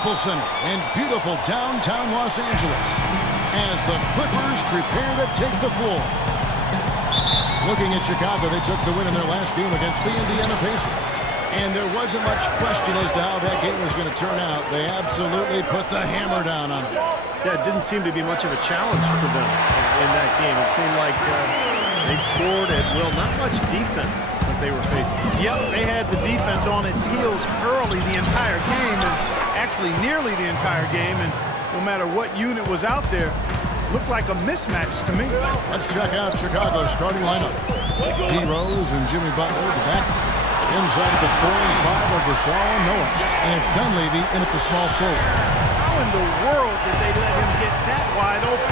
Staples Center in beautiful downtown Los Angeles as the Clippers prepare to take the floor. Looking at Chicago, they took the win in their last game against the Indiana Pacers. And there wasn't much question as to how that game was going to turn out. They absolutely put the hammer down on them. Yeah, it didn't seem to be much of a challenge for them in that game. It seemed like they scored at will. Not much defense that they were facing. Yep, they had the defense on its heels early the entire game, and actually nearly the entire game. And no matter what unit was out there, looked like a mismatch to me. Let's check out Chicago's starting lineup. D. Rose and Jimmy Butler at the back. Inside the 4 and 5 of Gasol and Noah. And it's Dunleavy in at the small forward. How in the world did they let him get that wide open?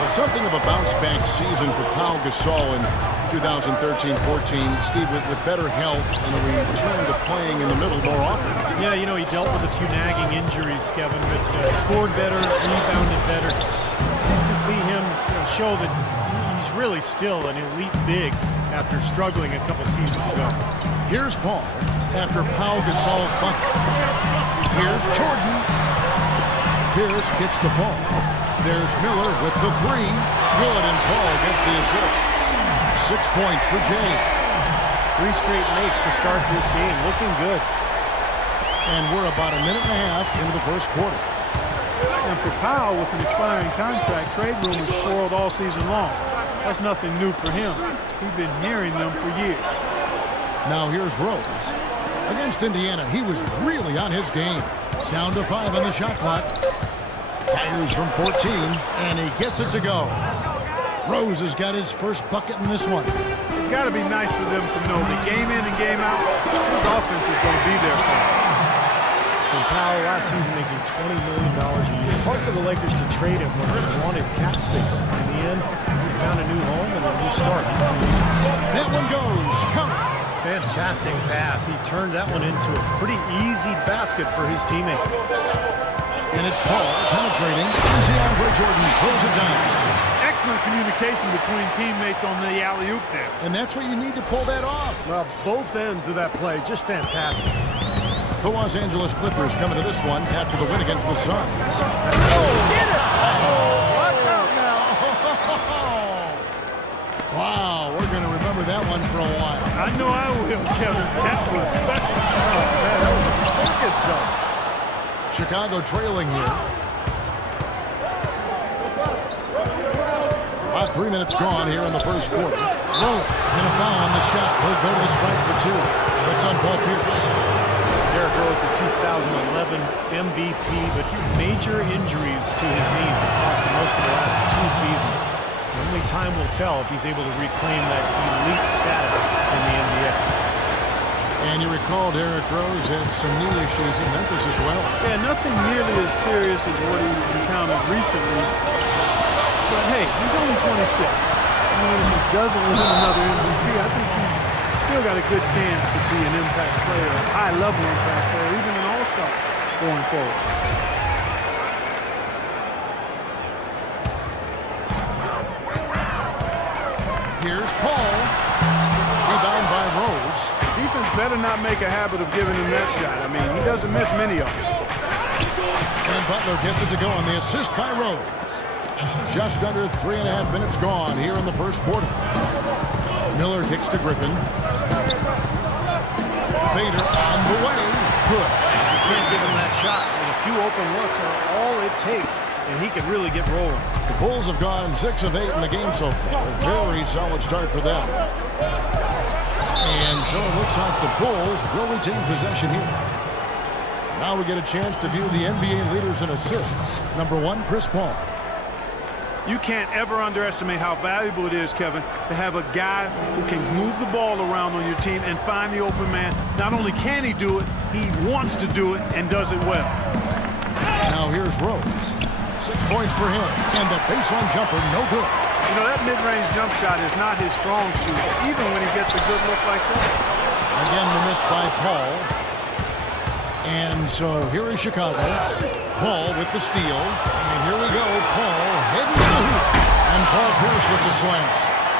Well, something of a bounce-back season for Pau Gasol in 2013-14. Steve, with better health and a return to playing in the middle more often. Yeah, you know, he dealt with a few nagging injuries, Kevin, but scored better, rebounded better. Nice to see him show that he's really still an elite big after struggling a couple seasons ago. Here's Paul after Pau Gasol's bucket. Here's Jordan. Pierce kicks to Paul. There's Miller with the three. Good, and Paul gets the assist. 6 points for Jay. 3 straight makes to start this game. Looking good. And we're about a minute and a half into the first quarter. And for Powell, with an expiring contract, trade rumors swirled all season long. That's nothing new for him. He's been hearing them for years. Now here's Rose. Against Indiana, he was really on his game. Down to 5 on the shot clock. Fires from 14, and he gets it to go. Rose has got his first bucket in this one. It's got to be nice for them to know that game in and game out, this offense is going to be there for them. From Powell last season making $20 million a year. Hard for the Lakers to trade him when they wanted cap space. In the end, he found a new home and a new start. That one goes. Count it. Fantastic pass. He turned that one into a pretty easy basket for his teammate. And it's Paul penetrating. And DeAndre Jordan throws it down. Excellent communication between teammates on the alley-oop there. And that's what you need to pull that off. Well, both ends of that play, just fantastic. The Los Angeles Clippers coming to this one after the win against the Suns. Oh, get it! Watch out now. Wow, we're going to remember that one for a while. I know I will, Kevin. That was special. Oh, man, that was a circus dunk. Chicago trailing here. About 3 minutes gone here in the first quarter. Rose in a foul on the shot. He'll go to the strike for 2. It's on Paul Pierce. Derrick Rose, the 2011 MVP, but major injuries to his knees have cost him most of the last 2 seasons. Only time will tell if he's able to reclaim that elite status in the NBA. And you recall Derrick Rose had some knee issues in Memphis as well. Yeah, nothing nearly as serious as what he's encountered recently. But hey, he's only 26. I mean, if he doesn't win another MVP, I think he's still got a good chance to be an impact player, a high-level impact player, even an all-star going forward. Here's Paul. Rebound by Rose. Defense better not make a habit of giving him that shot. I mean, he doesn't miss many of them. And Butler gets it to go on the assist by Rose. Just under 3.5 minutes gone here in the first quarter. Miller kicks to Griffin. Fader on the way. Good. You can't give him that shot. And a few open looks are all it takes, and he can really get rolling. The Bulls have gone 6 of 8 in the game so far. A very solid start for them. And so it looks like the Bulls will retain possession here. Now we get a chance to view the NBA leaders in assists. Number 1, Chris Paul. You can't ever underestimate how valuable it is, Kevin, to have a guy who can move the ball around on your team and find the open man. Not only can he do it, he wants to do it and does it well. Now here's Rose. 6 points for him. And the baseline jumper, no good. You know, that mid-range jump shot is not his strong suit, even when he gets a good look like that. Again, the miss by Paul. And so here is Chicago. Paul with the steal. And here we go. Paul heading to the hoop. And Paul Pierce with the slam.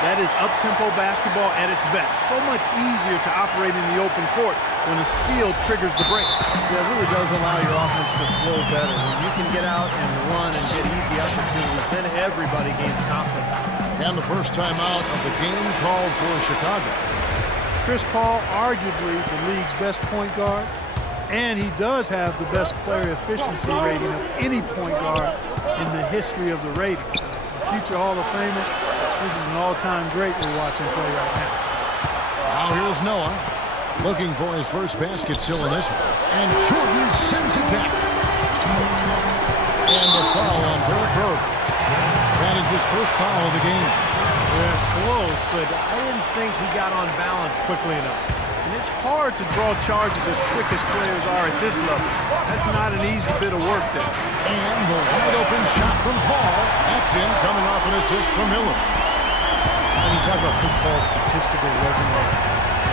That is up-tempo basketball at its best. So much easier to operate in the open court when a steal triggers the break. Yeah, it really does allow your offense to flow better. When you can get out and run and get easy opportunities, then everybody gains confidence. And the first time out of the game called for Chicago. Chris Paul, arguably the league's best point guard, and he does have the best player efficiency rating of any point guard in the history of the ratings. A future Hall of Famer, this is an all-time great we're watching play right now. Now here's Noah, looking for his first basket still in this one. And Jordan sends it back. And the foul on Derrick Rose. That is his first foul of the game. Yeah, close, but I didn't think he got on balance quickly enough. And it's hard to draw charges as quick as players are at this level. That's not an easy bit of work there. And the wide open shot from Paul. That's in, coming off an assist from Miller. When you talk about Chris Paul's statistical resume,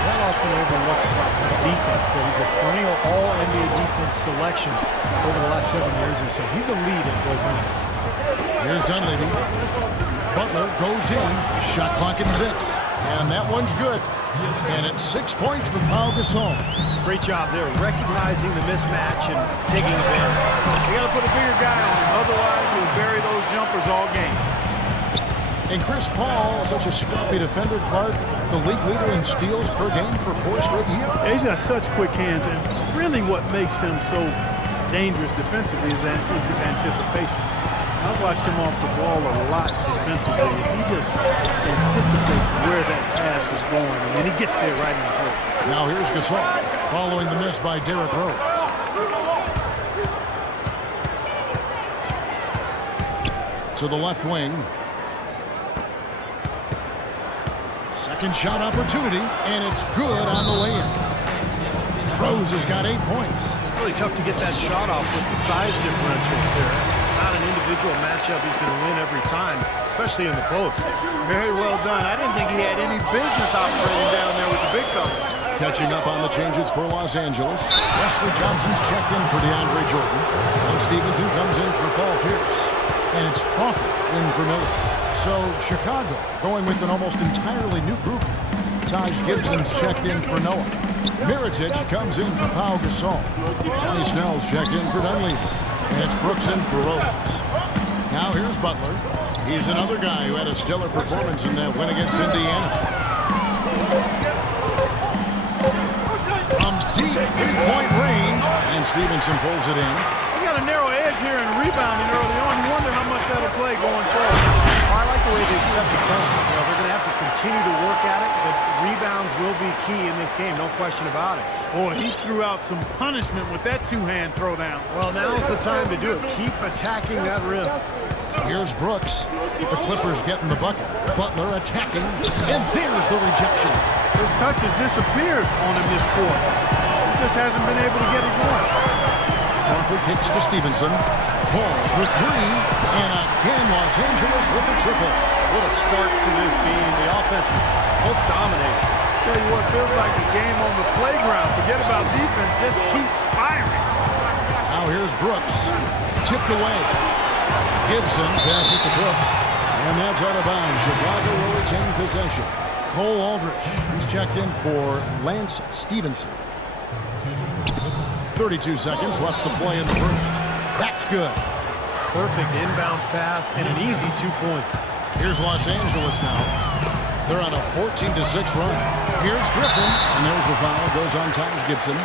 that often overlooks his defense, but he's a perennial all-NBA defense selection over the last 7 years or so. He's a lead at both ends. Here's Dunleavy. Butler goes in. Shot clock at 6. And that one's good. And it's 6 points for Pau Gasol. Great job there, recognizing the mismatch and taking advantage. They got to put a bigger guy on him. Otherwise, he'll bury those jumpers all game. And Chris Paul, such a scrappy defender, Clark, the league leader in steals per game for 4 straight years. He's got such quick hands, and really what makes him so dangerous defensively is his anticipation. I've watched him off the ball a lot defensively. He just anticipates where that pass is going, and then he gets there right in the hole. Now here's Gasol, following the miss by Derrick Rose. To the left wing. Second shot opportunity, and it's good on the way in. Rose has got 8 points. Really tough to get that shot off with the size differential there. It's not an individual matchup he's going to win every time, especially in the post. Very well done. I didn't think he had any business operating down there with the big fellas. Catching up on the changes for Los Angeles. Wesley Johnson's checked in for DeAndre Jordan. And Stevenson comes in for Paul Pierce. And it's Crawford in for Miller. So Chicago going with an almost entirely new group. Taj Gibson's checked in for Noah. Mirotic comes in for Pau Gasol. Johnny Snell's checked in for Dunleavy. And it's Brooks in for Rose. Now here's Butler. He's another guy who had a stellar performance in that win against Indiana. From deep three-point range, and Stevenson pulls it in. We got a narrow edge here in rebounding early on. You wonder how much that'll play going forward. I like the way they set the tone. You know, they're going to have to continue to work at it, but rebounds will be key in this game, no question about it. Boy, he threw out some punishment with that two-hand throwdown. Well, now's the time to do it. Keep attacking that rim. Here's Brooks. The Clippers getting the bucket. Butler attacking, and there's the rejection. His touch has disappeared on him this quarter. He just hasn't been able to get it going. Crawford kicks to Stevenson. Paul for 3, and again Los Angeles with the triple. What a start to this game. The offense is both dominating. Tell you what, feels like a game on the playground. Forget about defense, just keep firing. Now here's Brooks. Tipped away. Gibson passes to Brooks, and that's out of bounds. Chicago will retain possession. Cole Aldrich, he's checked in for Lance Stevenson. 32 seconds left to play in the first. That's good. Perfect inbounds pass and an easy 2 points. Here's Los Angeles now. They're on a 14-6 run. Here's Griffin, and there's the foul. Goes on Taj Gibson.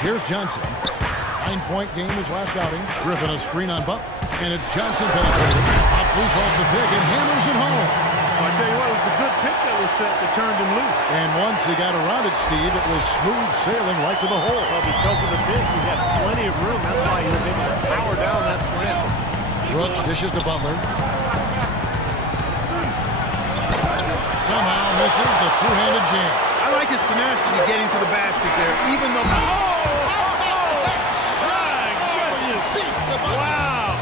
Here's Johnson. 9-point game his last outing. Griffin a screen on Butler. And it's Johnson penetrating. Up loose off the pick and hammers it home. Well, I tell you what, it was the good pick that was set that turned him loose. And once he got around it, Steve, it was smooth sailing right to the hole. Well, because of the pick, he had plenty of room. That's why he was able to power down that slam. Brooks dishes to Butler. Somehow misses the two-handed jam. I like his tenacity getting to the basket there, even though... Wow!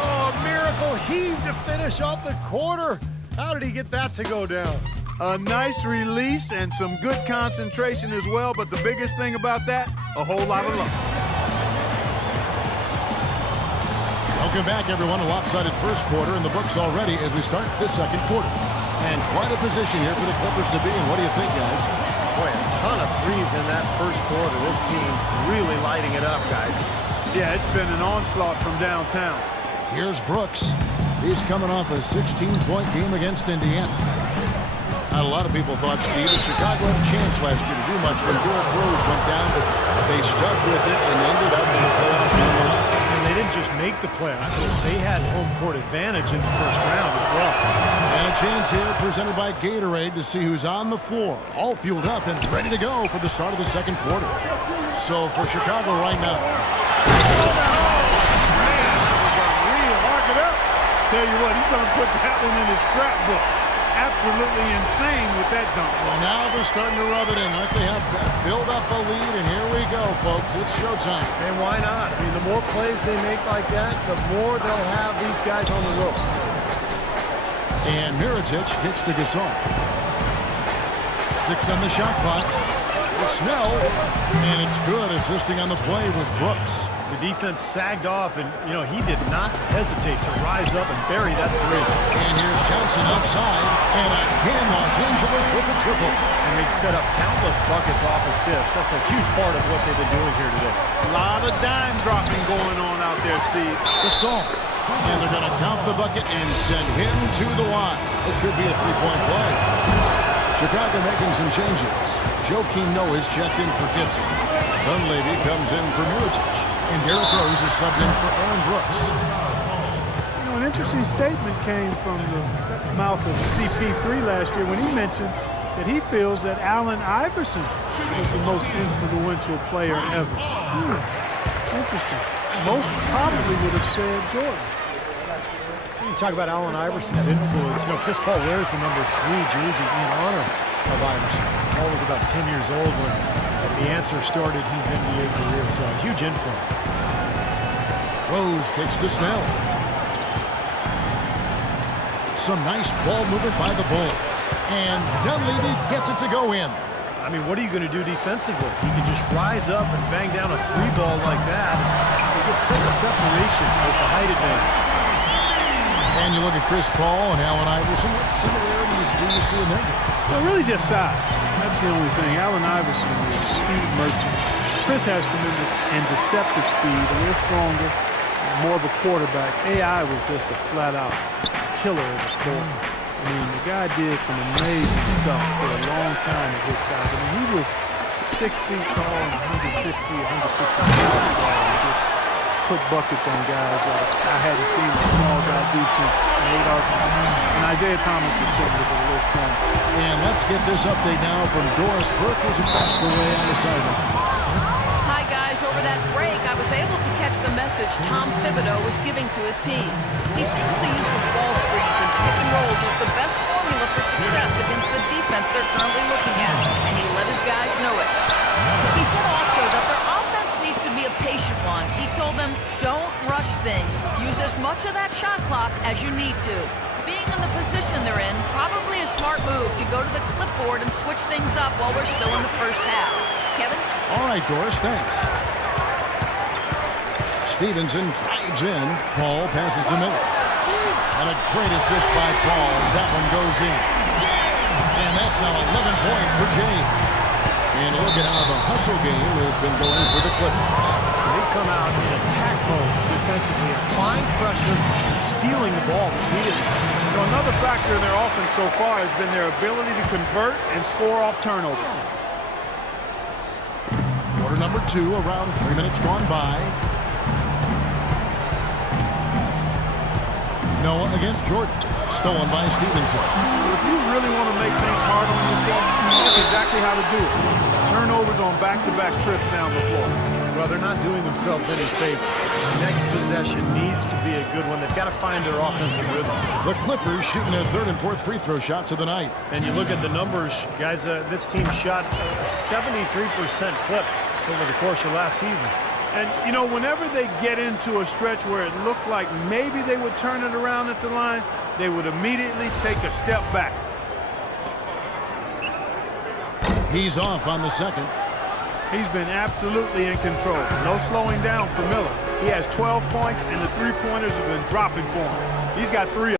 Oh, a miracle heave to finish off the quarter. How did he get that to go down? A nice release and some good concentration as well, but the biggest thing about that, a whole lot of luck. Welcome back, everyone. A lopsided first quarter in the books already as we start this second quarter. And quite a position here for the Clippers to be in. What do you think, guys? Boy, a ton of threes in that first quarter. This team really lighting it up, guys. Yeah, it's been an onslaught from downtown. Here's Brooks. He's coming off a 16-point game against Indiana. Not a lot of people thought, Steve, that Chicago had a chance last year to do much when Derrick Rose went down, but they stuck with it and ended up in the playoffs nonetheless. And they didn't just make the playoffs, so they had home court advantage in the first round as well. And a chance here presented by Gatorade to see who's on the floor, all fueled up and ready to go for the start of the second quarter. So for Chicago right now. Tell you what, he's going to put that one in his scrapbook. Absolutely insane with that dunk. Well, now they're starting to rub it in. Like they have build up a lead, and here we go, folks. It's showtime. And why not? I mean, the more plays they make like that, the more they'll have these guys on the ropes. And Mirotic kicks to Gasol. 6 on the shot clock. Snell, and it's good, assisting on the play with Brooks. The defense sagged off, and, you know, he did not hesitate to rise up and bury that three. And here's Johnson outside, and again, Los Angeles with the triple. And they've set up countless buckets off assists. That's a huge part of what they've been doing here today. A lot of dime dropping going on out there, Steve. Gasol. And they're going to count the bucket and send him to the line. It could be a three-point play. Chicago making some changes. Joakim Noah is checked in for Gibson. Dunleavy comes in for Mirotic. And Derrick Rose is subbed in for Aaron Brooks. You know, an interesting statement came from the mouth of CP3 last year when he mentioned that he feels that Allen Iverson was the most influential player ever. Interesting. Most probably would have said Jordan. You talk about Allen Iverson's influence. You know, Chris Paul wears the number 3 jersey in honor of Iverson. Paul was about 10 years old when the answer started his NBA career, so a huge influence. Rose kicks to Snell. Some nice ball movement by the Bulls. And Dunleavy gets it to go in. I mean, what are you going to do defensively? You can just rise up and bang down a 3-ball like that. You get such separation with the height advantage. And you look at Chris Paul and Allen Iverson. What similarities do you see in their games? Well, really just size. That's the only thing. Allen Iverson is a speed merchant. Chris has tremendous and deceptive speed, a little stronger, more of a quarterback. AI was just a flat-out killer of a scorer. I mean, the guy did some amazing stuff for a long time at his size. I mean, he was 6 feet tall and 150, 160 pounds tall. Just put buckets on guys like I hadn't seen a small guy do since Nate Arthur. And Isaiah Thomas was certainly a little strong. And let's get this update now from Doris Burke, who's across the way on the sideline. Hi, guys. Over that break, I was able to catch the message Tom Thibodeau was giving to his team. He thinks the use of ball screens and pick and rolls is the best formula for success against the defense they're currently looking at, and he let his guys know it. He said also that their offense needs to be a patient one. He told them, don't rush things. Use as much of that shot clock as you need to. Being in the position they're in, probably a smart move to go to the clipboard and switch things up while we're still in the first half. Kevin? All right, Doris, thanks. Stevenson drives in. Paul passes to Miller. And a great assist by Paul as that one goes in. And that's now 11 points for James. And look at how the hustle game has been going for the Clippers. They've come out in attack mode defensively, applying pressure and stealing the ball repeatedly. So another factor in their offense so far has been their ability to convert and score off turnovers. Quarter number 2, around 3 minutes gone by. Noah against Jordan. Stolen by Stevenson. If you really want to make things hard on yourself, that's exactly how to do it. Turnovers on back-to-back trips down the floor. Well, they're not doing themselves any favor. The next possession needs to be a good one. They've got to find their offensive rhythm. The Clippers shooting their 3rd and 4th free throw shots of the night. And you look at the numbers, guys, this team shot a 73% clip over the course of last season. And, you know, whenever they get into a stretch where it looked like maybe they would turn it around at the line, they would immediately take a step back. He's off on the second. He's been absolutely in control. No slowing down for Miller. He has 12 points, and the three-pointers have been dropping for him. He's got 3.